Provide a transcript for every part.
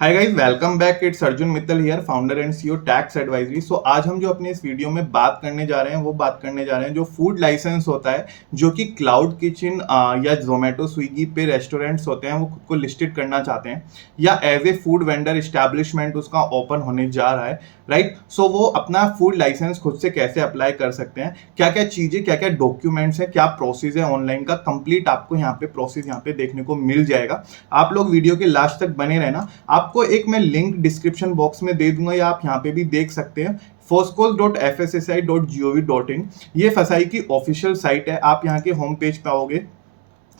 Hi guys, welcome back. It's Arjun Mittal here, founder and CEO tax advisory. So आज हम जो अपने इस वीडियो में बात करने जा रहे हैं वो बात करने जा रहे हैं जो फूड लाइसेंस होता है, जो कि क्लाउड किचन या जोमेटो स्विगी पे रेस्टोरेंट्स होते हैं वो खुद को लिस्टेड करना चाहते हैं या as a food vendor establishment उसका ओपन होने जा रहा है, राइट। सो वो अपना फूड लाइसेंस खुद से कैसे अप्लाई कर सकते हैं, क्या क्या चीजें, क्या क्या डॉक्यूमेंट्स है, क्या प्रोसेस है ऑनलाइन का, कंप्लीट आपको यहाँ पे प्रोसेस यहाँ पे देखने को मिल जाएगा। आप लोग वीडियो के लास्ट तक बने रहना। आपको एक मैं लिंक डिस्क्रिप्शन बॉक्स में दे दूंगा या आप यहाँ पे भी देख सकते हैं, foscos.fssi.gov.in। ये फसाई की ऑफिशियल साइट है। आप यहाँ के होम पेज पे आओगे,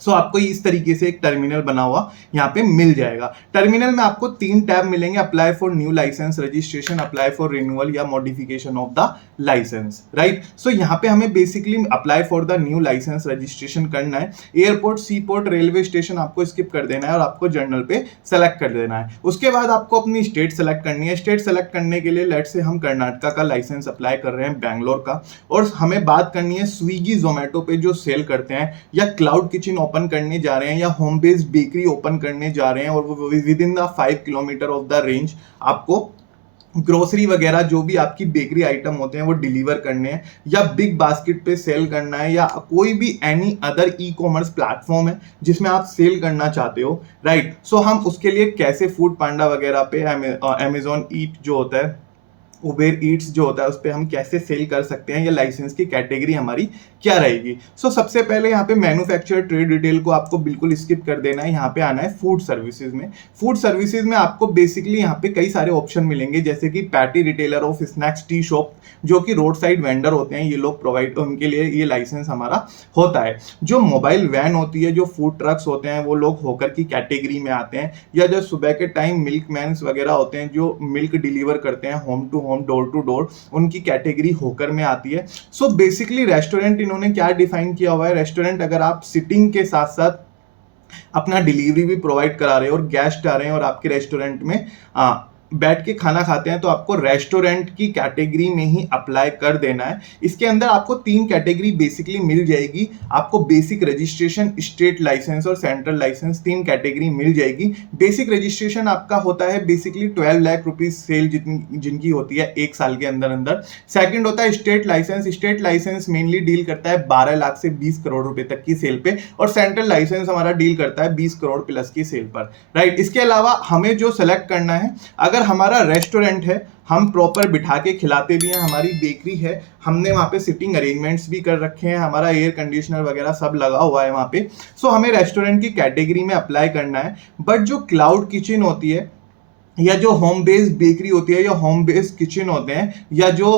सो आपको इस तरीके से एक टर्मिनल बना हुआ यहाँ पे मिल जाएगा। टर्मिनल में आपको 3 टैब मिलेंगे: apply for new licence, registration, apply for renewal या modification of the licence, right. So यहाँ पे हमें basically apply for the new licence registration करना है। Airport, sea port, railway station आपको स्किप कर देना है और आपको जर्नल पे सेलेक्ट कर देना है। उसके बाद आपको अपनी स्टेट सेलेक्ट करनी है। स्टेट सेलेक्ट करने के लिए लेट से हम कर्नाटका का लाइसेंस अप्लाई कर रहे हैं, बैंगलोर का, और हमें बात करनी है स्विगी जोमेटो पे जो सेल करते हैं, या क्लाउड किचन ओपन करने जा रहे हैं, या होम बेस्ड बेकरी ओपन करने जा रहे हैं और वो with in the 5 kilometre of the range आपको ग्रोसरी वगैरह जो भी आपकी बेकरी आइटम होते हैं वो डिलीवर करने हैं, या बिग बास्केट पे सेल करना है, या कोई भी any other e commerce platform है जिसमें आप सेल करना चाहते हो, राइट। सो हम उसके लिए कैसे फूड पांडा वगैरह पे, अमेजॉन ईट जो होता है, उबेर ईट्स जो होता है, उस पर हम कैसे सेल कर सकते हैं, या लाइसेंस की कैटेगरी हमारी क्या रहेगी। सो सबसे पहले यहाँ पे मैन्युफैक्चर ट्रेड डिटेल को आपको बिल्कुल स्किप कर देना है। यहाँ पे आना है फूड सर्विसेज में। फूड सर्विसेज में आपको बेसिकली यहाँ पे कई सारे ऑप्शन मिलेंगे, जैसे कि petty retailer of snacks, tea shop, जो कि रोड साइड वेंडर होते हैं, ये लोग प्रोवाइड, उनके लिए ये लाइसेंस हमारा होता है। जो मोबाइल वैन होती है, जो फूड ट्रक्स होते हैं, वो लोग होकर की कैटेगरी में आते हैं। या जो सुबह के टाइम मिल्क मैन्स वगैरह होते हैं जो मिल्क डिलीवर करते हैं home to home, door to door, उनकी कैटेगरी होकर में आती है। सो बेसिकली रेस्टोरेंट इन्होंने क्या डिफाइन किया हुआ है, रेस्टोरेंट अगर आप सिटिंग के साथ साथ अपना डिलीवरी भी प्रोवाइड करा रहे हो और गेस्ट आ रहे हैं और आपके रेस्टोरेंट में बैठ के खाना खाते हैं, तो आपको रेस्टोरेंट की कैटेगरी में ही अप्लाई कर देना है। इसके अंदर आपको 3 कैटेगरी बेसिकली मिल जाएगी। आपको बेसिक रजिस्ट्रेशन, स्टेट लाइसेंस और सेंट्रल लाइसेंस, 3 कैटेगरी मिल जाएगी। बेसिक रजिस्ट्रेशन आपका होता है बेसिकली 12 लाख रुपीज सेल जितनी जिनकी होती है 1 साल के अंदर अंदर। सेकंड होता है state license. State license mainly deal करता है 12 लाख से 20 करोड़ रुपए तक की सेल पे, और सेंट्रल लाइसेंस हमारा डील करता है 20 करोड़ प्लस की सेल पर, राइट। इसके अलावा हमें जो सेलेक्ट करना है, अगर हमारा रेस्टोरेंट है, हम प्रॉपर बिठा के खिलाते भी हैं, हमारी बेकरी है, हमने वहां पे सिटिंग अरेंजमेंट्स भी कर रखे हैं, हमारा एयर कंडीशनर वगैरह सब लगा हुआ है वहां पे, सो हमें रेस्टोरेंट की कैटेगरी में अप्लाई करना है। बट जो क्लाउड किचन होती है, या जो होम बेस्ड बेकरी होती है, या होम बेस्ड किचन होते हैं, या जो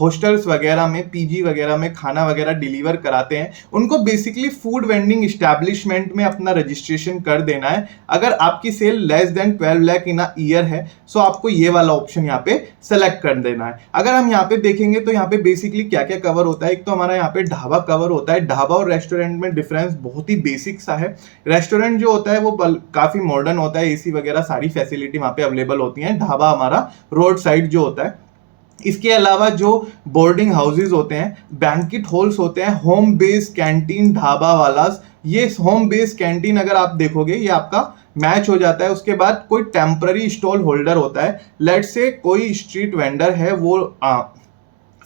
हॉस्टल्स वगैरह में, पीजी वगैरह में खाना वगैरह डिलीवर कराते हैं, उनको बेसिकली फूड वेंडिंग इस्टेब्लिशमेंट में अपना रजिस्ट्रेशन कर देना है। अगर आपकी sale less than 12 lakh in a year है, सो आपको ये वाला ऑप्शन यहाँ पे सेलेक्ट कर देना है। अगर हम यहाँ पे देखेंगे तो यहाँ पे बेसिकली क्या क्या कवर होता है, एक तो हमारा यहाँ पे ढाबा कवर होता है। ढाबा और रेस्टोरेंट में डिफरेंस बहुत ही बेसिक सा है। रेस्टोरेंट जो होता है वो काफी मॉडर्न होता है, एसी वगैरह सारी फैसिलिटी वहां पे अवेलेबल होती है। ढाबा हमारा रोड साइड जो होता है। इसके अलावा जो बोर्डिंग हाउसेज होते हैं, बैंकेट हॉल्स होते हैं, होम बेस्ड कैंटीन ढाबा वाला, ये होम बेस्ड कैंटीन अगर आप देखोगे ये आपका मैच हो जाता है। उसके बाद कोई टेम्पररी स्टॉल होल्डर होता है, लेट से कोई स्ट्रीट वेंडर है, वो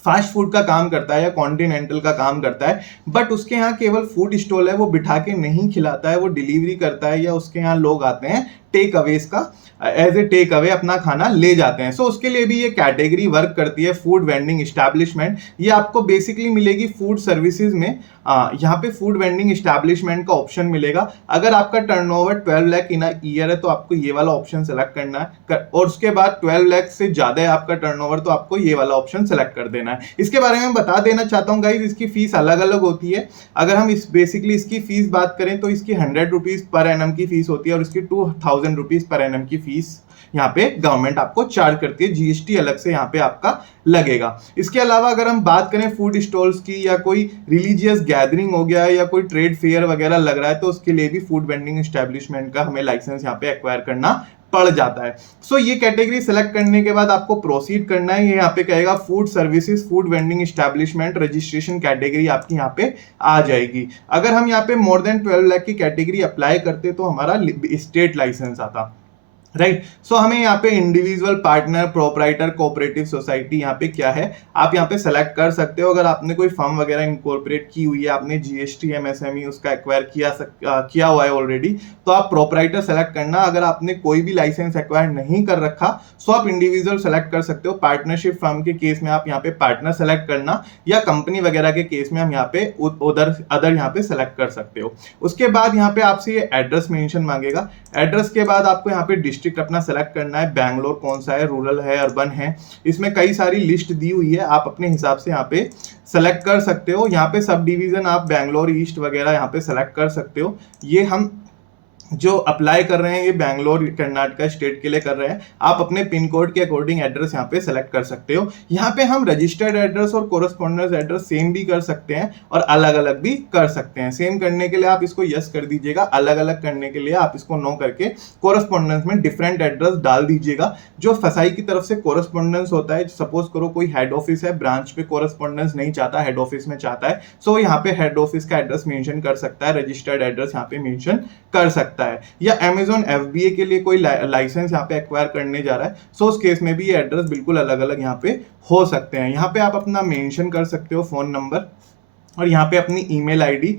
फास्ट फूड का काम करता है या कॉन्टिनेंटल का काम करता है, बट उसके यहाँ केवल फूड स्टॉल है, वो बिठा के नहीं खिलाता है, वो डिलीवरी करता है, या उसके यहाँ लोग आते हैं टेक अवेज का, एज ए टेक अवे अपना खाना ले जाते हैं। सो उसके लिए भी ये कैटेगरी वर्क करती है, फूड वेंडिंग इस्टेब्लिशमेंट। ये आपको बेसिकली मिलेगी फूड सर्विसेज में। यहाँ पे फूड वेंडिंग इस्टेब्लिशमेंट का ऑप्शन मिलेगा। अगर आपका turnover 12 lakh in a year है तो आपको ये वाला ऑप्शन सेलेक्ट करना है, और उसके बाद 12 लाख से ज्यादा है आपका टर्नओवर तो आपको ये वाला ऑप्शन सेलेक्ट कर देना है। इसके बारे में बता देना चाहता हूँ गाइज, इसकी फीस अलग अलग होती है। अगर हम इस बेसिकली इसकी फीस बात करें तो इसकी 100 रुपीज पर एनम की फीस होती है, और इसकी 2000 रुपीज पर एनम की फीस यहाँ पे गवर्नमेंट आपको चार्ज करती है। जीएसटी अलग से यहाँ पे आपका लगेगा। इसके अलावा अगर हम बात करें फूड स्टॉल्स की, या कोई रिलीजियस गैदरिंग हो गया, या कोई ट्रेड फेयर वगैरह लग रहा है, तो उसके लिए भी फूड वेंडिंग एस्टेब्लिशमेंट का हमें लाइसेंस यहाँ पे एक्वायर करना पड़ जाता है। सो ये कैटेगरी सेलेक्ट करने के बाद आपको प्रोसीड करना है। ये यहाँ पे कहेगा food services food vending establishment registration category आपकी यहाँ पे आ जाएगी। अगर हम यहाँ पे मोर देन 12 लाख की कैटेगरी अप्लाई करते तो हमारा स्टेट लाइसेंस आता। राइट। सो हमें यहाँ पे individual, partner, proprietor, cooperative society यहाँ पे क्या है आप यहाँ पे सेलेक्ट कर सकते हो। अगर आपने कोई फर्म वगैरह इंकॉर्पोरेट की हुई है, आपने जीएसटी एमएसएमई उसका एक्वायर किया हुआ है ऑलरेडी, तो आप प्रोपराइटर सेलेक्ट करना। अगर आपने कोई भी लाइसेंस एक्वायर नहीं कर रखा सो आप इंडिविजुअल सेलेक्ट कर सकते हो। पार्टनरशिप फर्म के केस में आप यहाँ पे पार्टनर सेलेक्ट करना, या कंपनी वगैरह के केस में हम यहाँ पे उधर अदर यहाँ पे सेलेक्ट कर सकते हो। उसके बाद यहाँ पे आपसे ये एड्रेस मेंशन मांगेगा। एड्रेस के बाद आपको यहाँ पे डिस्ट्रिक्ट अपना सेलेक्ट करना है, बैंगलोर कौन सा है, रूरल है, अर्बन है, इसमें कई सारी लिस्ट दी हुई है, आप अपने हिसाब से यहाँ पे सेलेक्ट कर सकते हो। यहाँ पे सब डिवीजन आप बैंगलोर ईस्ट वगैरह यहाँ पे सेलेक्ट कर सकते हो। ये हम जो अप्लाई कर रहे हैं ये बैंगलोर कर्नाटका स्टेट के लिए कर रहे हैं। आप अपने पिन कोड के अकॉर्डिंग एड्रेस यहाँ पे सेलेक्ट कर सकते हो। यहाँ पे हम रजिस्टर्ड एड्रेस और कोरस्पॉन्डेंस एड्रेस सेम भी कर सकते हैं और अलग अलग भी कर सकते हैं। सेम करने के लिए आप इसको यस कर दीजिएगा, अलग अलग करने के लिए आप इसको नो करके कोरस्पॉन्डेंस में डिफरेंट एड्रेस डाल दीजिएगा। जो फसाई की तरफ से कोरस्पॉन्डेंस होता है, सपोज करो कोई हेड ऑफिस है, ब्रांच पे कोरस्पॉन्डेंस नहीं चाहता, हेड ऑफिस में चाहता है, सो यहाँ पे हेड ऑफिस का एड्रेस मेंशन कर सकता है, रजिस्टर्ड एड्रेस यहाँ पे मेंशन कर सकता है। या Amazon FBA के लिए कोई लाइसेंस यहाँ पे एक्वायर करने जा रहा है, सो उस केस में भी ये एड्रेस बिल्कुल अलग अलग यहाँ पे हो सकते हैं। यहाँ पे आप अपना मेंशन कर सकते हो फोन नंबर, और यहाँ पे अपनी ईमेल आईडी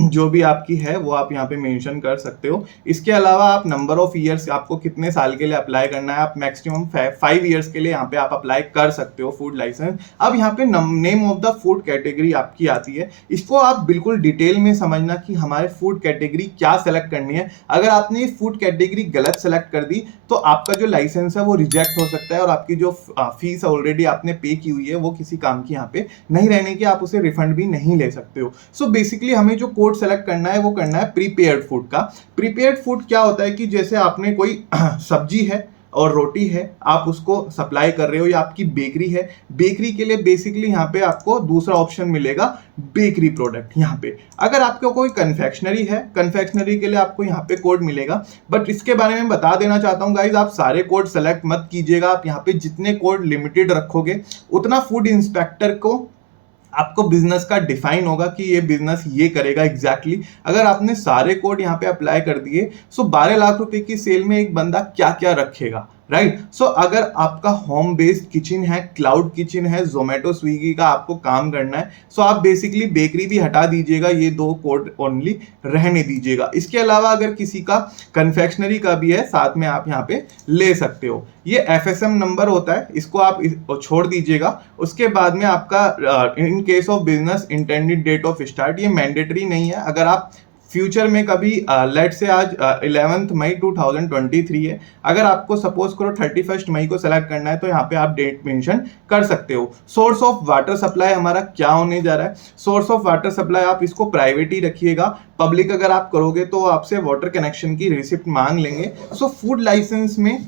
जो भी आपकी है वो आप यहाँ पे मेंशन कर सकते हो। इसके अलावा आप नंबर ऑफ ईयर्स, आपको कितने साल के लिए अप्लाई करना है, आप मैक्सिमम 5 ईयर्स के लिए यहाँ पे आप अप्लाई कर सकते हो फूड लाइसेंस। अब यहाँ पे name of the food category आपकी आती है, इसको आप बिल्कुल डिटेल में समझना कि हमारे फूड कैटेगरी क्या सेलेक्ट करनी है। अगर आपने फूड कैटेगरी गलत सेलेक्ट कर दी तो आपका जो लाइसेंस है वो रिजेक्ट हो सकता है, और आपकी जो फीस ऑलरेडी आपने पे की हुई है वो किसी काम की यहाँ पे नहीं रहने की, आप उसे रिफंड भी नहीं ले सकते हो। सो बेसिकली हमें जो कोड सेलेक्ट करना है वो करना है प्रीपेयर्ड फूड का। प्रीपेयर्ड फूड क्या होता है कि जैसे आपने कोई सब्जी है और रोटी है, आप उसको सप्लाई कर रहे हो, या आपकी बेकरी है, बेकरी के लिए बेसिकली यहाँ पे आपको दूसरा ऑप्शन मिलेगा बेकरी प्रोडक्ट। यहाँ पे अगर आपको कोई कन्फेक्शनरी है, कन्फेक्शनरी के लिए आपको यहाँ पे कोड मिलेगा। बट इसके बारे में बता देना चाहता हूँ गाइज, आप सारे कोड सेलेक्ट मत कीजिएगा। आप यहाँ पे जितने कोड लिमिटेड रखोगे उतना फूड इंस्पेक्टर को आपको बिजनेस का डिफाइन होगा कि ये बिजनेस ये करेगा एग्जैक्टली। अगर आपने सारे कोड यहाँ पे अप्लाई कर दिए सो 12 लाख रुपए की सेल में एक बंदा क्या क्या रखेगा, राइट। सो अगर आपका होम बेस्ड किचन है, क्लाउड किचन है, जोमेटो स्विगी का आपको काम करना है, सो आप बेसिकली बेकरी भी हटा दीजिएगा, ये 2 कोड ओनली रहने दीजिएगा। इसके अलावा अगर किसी का कन्फेक्शनरी का भी है साथ में आप यहाँ पे ले सकते हो। ये FSM नंबर होता है, इसको आप छोड़ दीजिएगा। उसके बाद में आपका in case of business intended date of start, ये मैंडेटरी नहीं है। अगर आप फ्यूचर में कभी लेट से आज 11 मई 2023 है, अगर आपको सपोज करो 31 मई को सेलेक्ट करना है तो यहाँ पे आप डेट मेंशन कर सकते हो। सोर्स ऑफ वाटर सप्लाई हमारा क्या होने जा रहा है, सोर्स ऑफ वाटर सप्लाई आप इसको प्राइवेट ही रखिएगा, पब्लिक अगर आप करोगे तो आपसे वाटर कनेक्शन की रिसिप्ट मांग लेंगे। सो फूड लाइसेंस में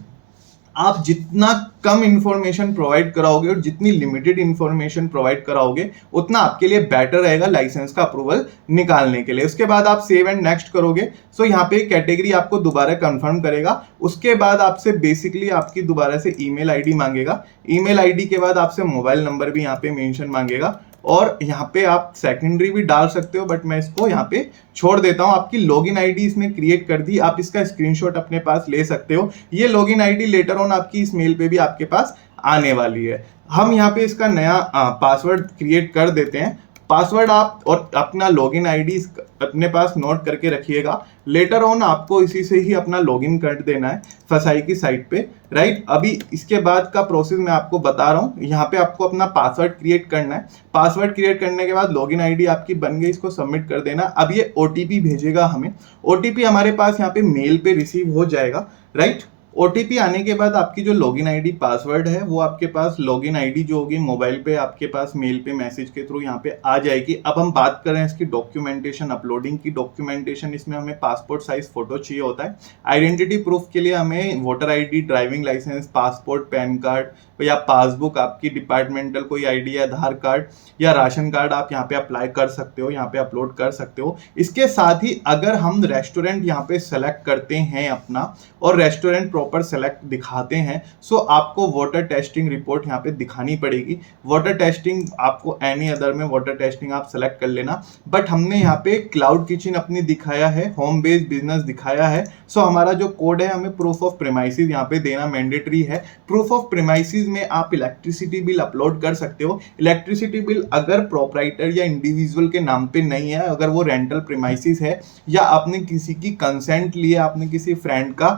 आप जितना कम इंफॉर्मेशन प्रोवाइड कराओगे और जितनी लिमिटेड इंफॉर्मेशन प्रोवाइड कराओगे उतना आपके लिए बेटर रहेगा लाइसेंस का अप्रूवल निकालने के लिए। उसके बाद आप सेव एंड नेक्स्ट करोगे, सो यहाँ पे कैटेगरी आपको दोबारा कंफर्म करेगा। उसके बाद आपसे बेसिकली आपकी दोबारा से ईमेल आईडी मांगेगा, ईमेल आईडी के बाद आपसे मोबाइल नंबर भी यहाँ पे मेंशन मांगेगा, और यहाँ पे आप सेकेंडरी भी डाल सकते हो, बट मैं इसको यहाँ पे छोड़ देता हूँ। आपकी लॉगिन आईडी इसने क्रिएट कर दी, आप इसका स्क्रीनशॉट अपने पास ले सकते हो। ये लॉगिन आईडी लेटर ऑन आपकी इस मेल पे भी आपके पास आने वाली है। हम यहाँ पे इसका नया पासवर्ड क्रिएट कर देते हैं। पासवर्ड आप और अपना लॉगिन आईडी अपने पास नोट करके रखिएगा, लेटर ऑन आपको इसी से ही अपना लॉगिन कर देना है फसाई की साइट पे, राइट। अभी इसके बाद का प्रोसेस मैं आपको बता रहा हूँ। यहाँ पे आपको अपना पासवर्ड क्रिएट करना है, पासवर्ड क्रिएट करने के बाद लॉगिन आईडी आपकी बन गई, इसको सबमिट कर देना। अब ये OTP भेजेगा हमें, OTP हमारे पास यहाँ पे मेल पे रिसीव हो जाएगा, राइट। OTP आने के बाद आपकी जो लॉगिन आईडी पासवर्ड है वो आपके पास लॉगिन आईडी जो होगी मोबाइल पे आपके पास मेल पे मैसेज के थ्रू यहाँ पे आ जाएगी। अब हम बात करें इसकी डॉक्यूमेंटेशन अपलोडिंग की। डॉक्यूमेंटेशन इसमें हमें पासपोर्ट साइज फोटो चाहिए होता है। आइडेंटिटी प्रूफ के लिए हमें voter ID, driving licence, passport, PAN card या पासबुक, आपकी डिपार्टमेंटल कोई ID, आधार कार्ड या राशन कार्ड आप यहाँ पे अप्लाई कर सकते हो, यहाँ पे अपलोड कर सकते हो। इसके साथ ही अगर हम रेस्टोरेंट यहाँ पे सेलेक्ट करते हैं अपना और रेस्टोरेंट प्रॉपर सेलेक्ट दिखाते हैं, सो आपको वाटर टेस्टिंग रिपोर्ट यहाँ पे दिखानी पड़ेगी। वाटर टेस्टिंग आपको एनी अदर में वाटर टेस्टिंग आप सेलेक्ट कर लेना, बट हमने यहाँ पे क्लाउड किचन अपनी दिखाया है, होम बेस्ड बिजनेस दिखाया है। सो हमारा जो कोड है, हमें प्रूफ ऑफ प्रीमाइसेस यहाँ पे देना मैंडेटरी है। प्रूफ ऑफ प्रीमाइसेस में आप इलेक्ट्रिसिटी बिल अपलोड कर सकते हो। इलेक्ट्रिसिटी बिल अगर प्रोप्राइटर या इंडिविजुअल के नाम पे नहीं है, अगर वो रेंटल प्रीमाइसेस है या आपने किसी की कंसेंट लिया, आपने किसी फ्रेंड का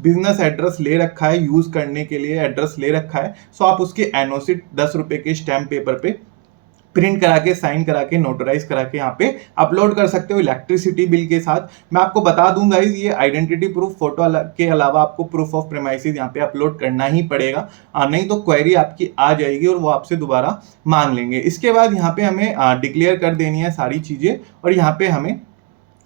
बिजनेस एड्रेस ले रखा है, यूज करने के लिए एड्रेस ले रखा है, सो आप उसके एनओसी 10 रुपए के स्टैम्प पेपर पे प्रिंट करा के, साइन करा के, नोटराइज करा के यहाँ पे अपलोड कर सकते हो इलेक्ट्रिसिटी बिल के साथ। मैं आपको बता दूंगा ये आइडेंटिटी प्रूफ फोटो के अलावा आपको प्रूफ ऑफ प्रीमाइसेस यहाँ पे अपलोड करना ही पड़ेगा, नहीं तो क्वेरी आपकी आ जाएगी और वो आपसे दोबारा मांग लेंगे। इसके बाद यहाँ पे हमें डिक्लेयर कर देनी है सारी चीजें, और यहाँ पे हमें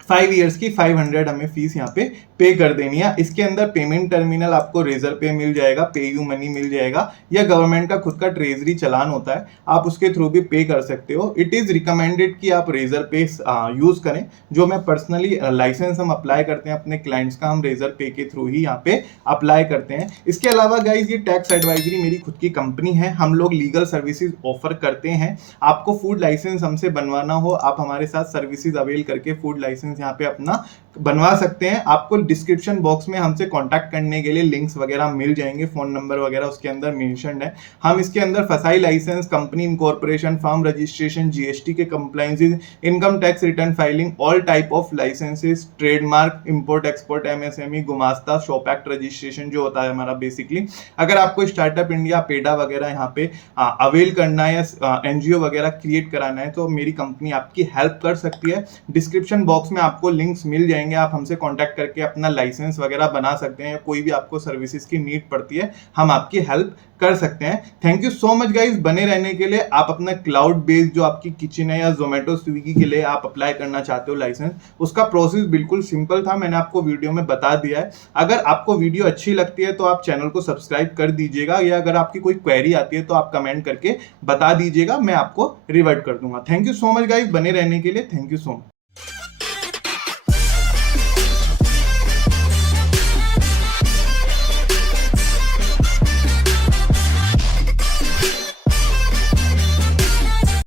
5 ईयर्स की 500 हमें फीस यहाँ पे पे कर देनी है। इसके अंदर पेमेंट टर्मिनल आपको रेजर पे मिल जाएगा, पे यू मनी मिल जाएगा, या गवर्नमेंट का खुद का ट्रेजरी चलान होता है, आप उसके थ्रू भी पे कर सकते हो। इट इज रिकमेंडेड कि आप रेजर पे यूज करें। जो मैं पर्सनली लाइसेंस हम अप्लाई करते हैं अपने क्लाइंट्स का, हम रेजर पे के थ्रू ही यहाँ पे अप्लाई करते हैं। इसके अलावा गाइज ये टैक्स एडवाइजरी मेरी खुद की कंपनी है, हम लोग लीगल सर्विसेज ऑफर करते हैं। आपको फूड लाइसेंस हमसे बनवाना हो, आप हमारे साथ सर्विसेज अवेल करके फूड लाइसेंस यहाँ पे अपना बनवा सकते हैं। आपको डिस्क्रिप्शन बॉक्स में हमसे कांटेक्ट करने के लिए लिंक्स वगैरह मिल जाएंगे, फोन नंबर वगैरह उसके अंदर मेंशन्ड है। हम इसके अंदर FSSAI licence, company incorporation, firm registration, GST के compliances, income tax return filing, all type of licences, trademark, import export, MSME, गुमास्ता, शॉप एक्ट रजिस्ट्रेशन जो होता है हमारा बेसिकली। अगर आपको स्टार्टअप इंडिया, पेडा वगैरह यहाँ पे अवेल करना है या एनजीओ वगैरह क्रिएट कराना है, तो मेरी कंपनी आपकी हेल्प कर सकती है। डिस्क्रिप्शन बॉक्स में आपको लिंक्स मिल जाएंगे, आप हमसे कांटेक्ट करके अपना लाइसेंस वगैरह बना सकते हैं, या कोई भी आपको सर्विसेज की नीड पड़ती है हम आपकी हेल्प कर सकते हैं। Thank you so much guys बने रहने के लिए। आप अपना क्लाउड बेस्ड जो आपकी किचन है या जोमेटो स्विगी के लिए आप अप्लाई करना चाहते हो लाइसेंस, उसका प्रोसेस बिल्कुल सिंपल था, मैंने आपको वीडियो में बता दिया है। अगर आपको वीडियो अच्छी लगती है तो आप चैनल को सब्सक्राइब कर दीजिएगा, या अगर आपकी कोई क्वेरी आती है तो आप कमेंट करके बता दीजिएगा, मैं आपको रिवर्ट कर दूंगा। Thank you so much guys बने रहने के लिए, थैंक यू सो मच।